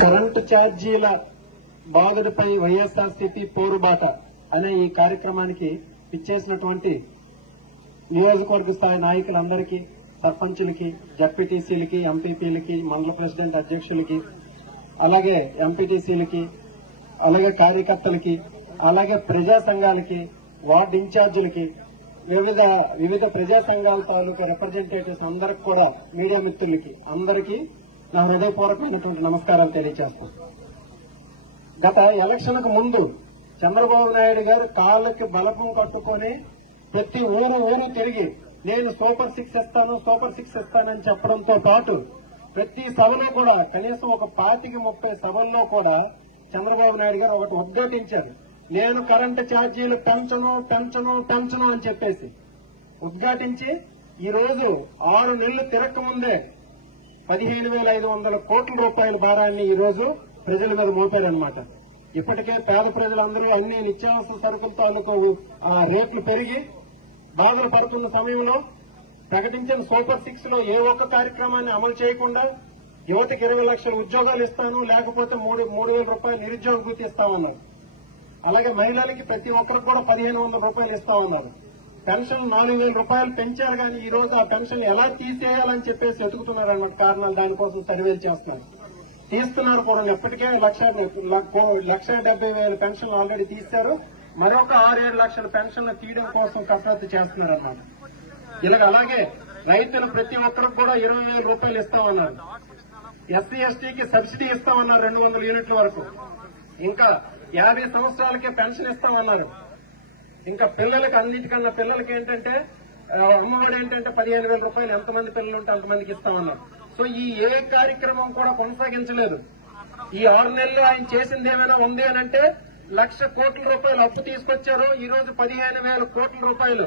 Current ఛార్జీల బాధలపై వైఎస్ఆర్సీపీ పోరుబాట అనే ఈ కార్యక్రమానికి ఇచ్చేసినటువంటి నియోజకవర్గ స్థాయి నాయకులందరికీ, సర్పంచులకి, జడ్పీటీసీలకి, ఎంపీపీలకి, మండల ప్రెసిడెంట్ అధ్యక్షులకి, అలాగే ఎంపీటీసీలకి, అలాగే కార్యకర్తలకి, అలాగే ప్రజా సంఘాలకి, వార్డు ఇన్ఛార్జీలకి, వివిధ ప్రజా సంఘాల తాలూకా రిప్రజెంటేటివ్స్ అందరికి కూడా, మీడియా మిత్రులకి అందరికీ నా హృదయపూర్వకమైనటువంటి నమస్కారాలు తెలియజేస్తాను. గత ఎలక్షన్ కు ముందు చంద్రబాబు నాయుడు గారు కాళ్ళకి బలపం కట్టుకొని ప్రతి ఊరు తిరిగి నేను సూపర్ 6 ఇస్తానని చెప్పడంతో పాటు ప్రతి సభలో కూడా కనీసం ఒక 25-30 సభల్లో కూడా చంద్రబాబు నాయుడు గారు ఒకటి ఉద్ఘాటించారు. నేను కరెంటు ఛార్జీలు పెంచను అని చెప్పేసి ఉద్ఘాటించి ఈ రోజు 6 నెలలు తిరగకముందే 15,500 కోట్ల రూపాయల భారాన్ని ఈ రోజు ప్రజల మీద మోపారనమాట. ఇప్పటికే పేద ప్రజలందరూ అన్ని నిత్యావసర సరుకుల తాలూకు రేట్లు పెరిగి బాధలు పడుతున్న సమయంలో ప్రకటించిన సూపర్ 6 లో ఏ ఒక్క కార్యక్రమాన్ని అమలు చేయకుండా యువతకి 20 లక్షల ఉద్యోగాలు ఇస్తాను, లేకపోతే 3,000 రూపాయలు నిరుద్యోగ భృతి ఇస్తామన్నారు. అలాగే మహిళలకి ప్రతి ఒక్కరికి కూడా 1,500 రూపాయలు ఇస్తామన్నారు. పెన్షన్ 4,000 రూపాయలు పెంచారు, కానీ ఈ రోజు ఆ పెన్షన్ ఎలా తీసేయాలని చెప్పేసి వెతుకుతున్నారు అన్నమాట. కారణాలు దానికోసం సర్వేలు చేస్తున్నారు, తీస్తున్నారు కూడా. ఇప్పటికే 1,70,000 పెన్షన్లు ఆల్రెడీ తీశారు. మరొక 6-7 లక్షల పెన్షన్లు తీయడం కోసం కసరత్తు చేస్తున్నారు అన్నమాట. ఇలాగ అలాగే రైతులు ప్రతి ఒక్కరికి కూడా 20,000 రూపాయలు ఇస్తామన్నారు. ఎస్సీ ఎస్టీకి సబ్సిడీ ఇస్తామన్నారు 200 యూనిట్ల వరకు. ఇంకా 50 సంవత్సరాలకే పెన్షన్ ఇస్తామన్నారు. ఇంకా పిల్లలకి, అన్నిటికన్నా పిల్లలకి ఏంటంటే అమ్మఒడి ఏంటంటే 15,000 రూపాయలు, ఎంతమంది పిల్లలు ఉంటే అంతమందికి ఇస్తామన్నారు. సో ఈ ఏ కార్యక్రమం కూడా కొనసాగించలేదు. ఈ 6 నెలలు ఆయన చేసింది ఏమైనా ఉంది అనంటే 1,00,000 కోట్ల రూపాయలు అప్పు తీసుకొచ్చారు. ఈ రోజు 15,000 కోట్ల రూపాయలు,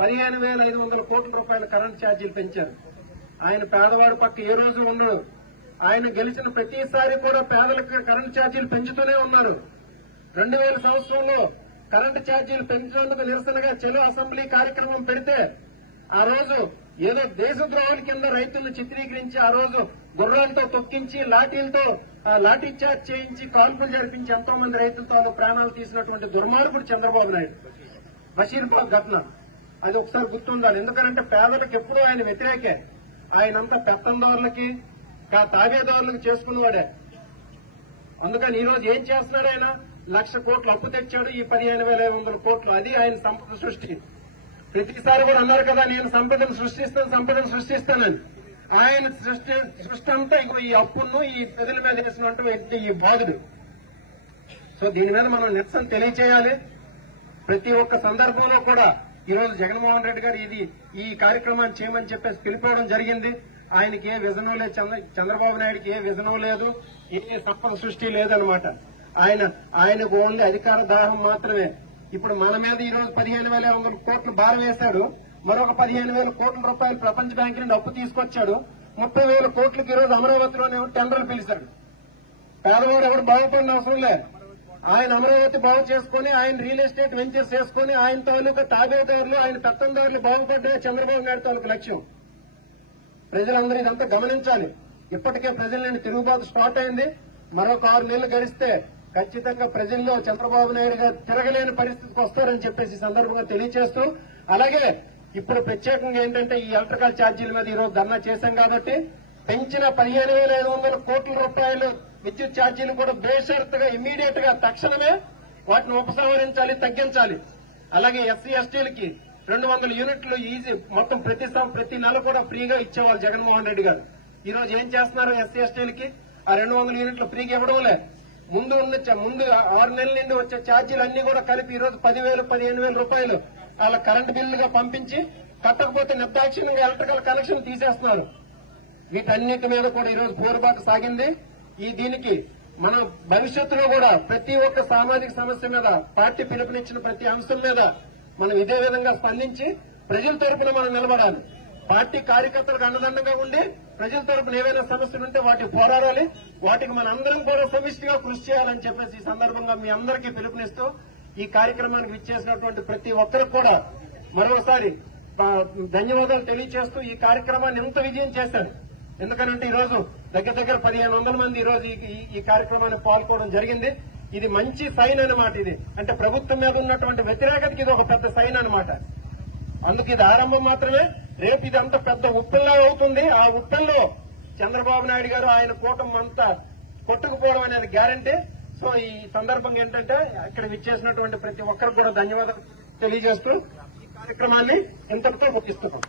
15,500 కోట్ల రూపాయలు కరెంట్ ఛార్జీలు పెంచారు. ఆయన పేదవాడి పక్క ఏ రోజు ఉండడు. ఆయన గెలిచిన ప్రతిసారి కూడా పేదలకు కరెంట్ ఛార్జీలు పెంచుతూనే ఉన్నారు. 2000 సంవత్సరంలో కరెంటు ఛార్జీలు పెంచినందుకు నిరసనగా చెలో అసెంబ్లీ కార్యక్రమం పెడితే ఆ రోజు ఏదో దేశద్రోహుల కింద రైతులను చిత్రీకరించి ఆ రోజు గుర్రాలతో తొక్కించి లాఠీ చార్జ్ చేయించి కాల్పులు జరిపించి ఎంతో మంది రైతులతో ప్రాణాలు తీసినటువంటి దుర్మార్గుడు చంద్రబాబు నాయుడు. బషీర్బాగ్ ఘటన అది ఒకసారి గుర్తుండాలి. ఎందుకంటే పేదలకు ఎప్పుడూ ఆయన వ్యతిరేకే. ఆయనంతా పెత్తందారులకి, తాగేదారులకు చేసుకున్నవాడే. అందుకని ఈ రోజు ఏం చేస్తున్నాడు ఆయన? 1,00,000 కోట్లు అప్పు తెచ్చాడు. ఈ 15,500 కోట్లు అది ఆయన సంపద సృష్టి. ప్రతిసారి కూడా అన్నారు కదా, నేను సంపదను సృష్టిస్తానని. ఆయన సృష్టి అంతా ఇంకో ఈ అప్పును ఈ ప్రజల మీద వేసినటువంటి ఈ బాధుడు. సో దీని మీద మనం నిరసన తెలియచేయాలి. ప్రతి ఒక్క సందర్భంలో కూడా ఈ రోజు జగన్మోహన్ రెడ్డి గారు ఈ కార్యక్రమాన్ని చేయమని చెప్పేసి పిలిపోవడం జరిగింది. ఆయనకి ఏ విజనం లేదు, చంద్రబాబు నాయుడికి ఏ విజనం లేదు, ఏ సంపద సృష్టి లేదనమాట. ఆయనకు ఓన్లీ అధికార దాహం మాత్రమే. ఇప్పుడు మన మీద ఈ రోజు 15,500 కోట్లు భారం వేశాడు. మరొక 15,000 కోట్ల రూపాయలు ప్రపంచ బ్యాంకు నుండి అప్పు తీసుకొచ్చాడు. 30,000 కోట్లకి ఈ రోజు అమరావతిలోనే టెండర్లు పిలిచాడు. పేదవాడు ఎవరు బాగుపడిన అవసరం లేదు. ఆయన అమరావతి బాగు చేసుకుని, ఆయన రియల్ ఎస్టేట్ వెంచర్స్ చేసుకుని, ఆయన తాలూకా తాబేదారులు, ఆయన పెత్తందారులు బాగుపడ్డే చంద్రబాబు నాయుడు తాలూకు లక్ష్యం. ప్రజలందరూ ఇదంతా గమనించాలి. ఇప్పటికే ప్రజల నుండి తిరుగుబాటు స్టార్ట్ అయింది. మరొక 6 నెలలు గడిస్తే ఖచ్చితంగా ప్రజల్లో చంద్రబాబు నాయుడు గారు తిరగలేని పరిస్థితికి వస్తారని చెప్పేసి సందర్భంగా తెలియజేస్తూ, అలాగే ఇప్పుడు ప్రత్యేకంగా ఏంటంటే ఈ ఎలక్ట్రికల్ ఛార్జీల మీద ఈ రోజు ధర్నా చేశాం కాబట్టి పెంచిన 15,500 కోట్ల రూపాయలు విద్యుత్ ఛార్జీలు కూడా బేషరతుగా ఇమ్మీడియట్ గా తక్షణమే వాటిని ఉపసంహరించాలి, తగ్గించాలి. అలాగే ఎస్సీ ఎస్టీలకి 200 యూనిట్లు ఈజీ మొత్తం ప్రతి నెల కూడా ఫ్రీగా ఇచ్చేవాళ్ళు జగన్మోహన్ రెడ్డి గారు. ఈ రోజు ఏం చేస్తున్నారు? ఎస్సీ ఎస్టీలకి ఆ 200 యూనిట్లు ఫ్రీగా ఇవ్వడం లే. ముందు 6 నెలల నుండి వచ్చే ఛార్జీలు అన్ని కూడా కలిపి ఈ రోజు 10,000, 15,000 రూపాయలు వాళ్ళ కరెంటు బిల్లుగా పంపించి కట్టకపోతే నిర్దాక్షిణ్యంగా ఎలక్ట్రికల్ కనెక్షన్ తీసేస్తున్నారు. వీటన్నిటి మీద కూడా ఈ రోజు పోరుబాటు సాగింది. దీనికి మన భవిష్యత్తులో కూడా ప్రతి ఒక్క సామాజిక సమస్య మీద, పార్టీ పిలుపునిచ్చిన ప్రతి అంశం మీద మనం ఇదే విధంగా స్పందించి ప్రజల తరపున మనం నిలబడాలి. పార్టీ కార్యకర్తలకు అండదండగా ఉండి ప్రజల తరపున ఏవైనా సమస్యలు ఉంటే వాటికి పోరాడాలి. వాటికి మన అందరం కూడా సమిష్టిగా కృషి చేయాలని చెప్పేసి ఈ సందర్భంగా మీ అందరికీ పిలుపునిస్తూ ఈ కార్యక్రమానికి విచ్చేసినటువంటి ప్రతి ఒక్కరికి కూడా మరోసారి ధన్యవాదాలు తెలియజేస్తూ ఈ కార్యక్రమాన్ని ఎంత విజయం చేశారు. ఎందుకనంటే ఈ రోజు దగ్గర 1500 మంది ఈ రోజు ఈ కార్యక్రమాన్ని పాల్గొనడం జరిగింది. ఇది మంచి సైన్ అన్నమాట. ఇది అంటే ప్రభుత్వం మీద ఉన్నటువంటి వ్యతిరేకతకి ఇది ఒక పెద్ద సైన్ అన్నమాట. అందుకు ఇది ఆరంభం మాత్రమే. రేపు ఇది అంత పెద్ద ఉప్పెన్లా అవుతుంది. ఆ ఉప్పెన్లో చంద్రబాబు నాయుడు గారు ఆయన కూటమి అంతా కొట్టుకుపోవడం అనేది గ్యారంటీ. సో ఈ సందర్భంగా ఏంటంటే ఇక్కడ విచ్చేసినటువంటి ప్రతి ఒక్కరికి కూడా ధన్యవాదాలు తెలియజేస్తూ ఈ కార్యక్రమాన్ని ఇంతటితో ముగిస్తున్నాం.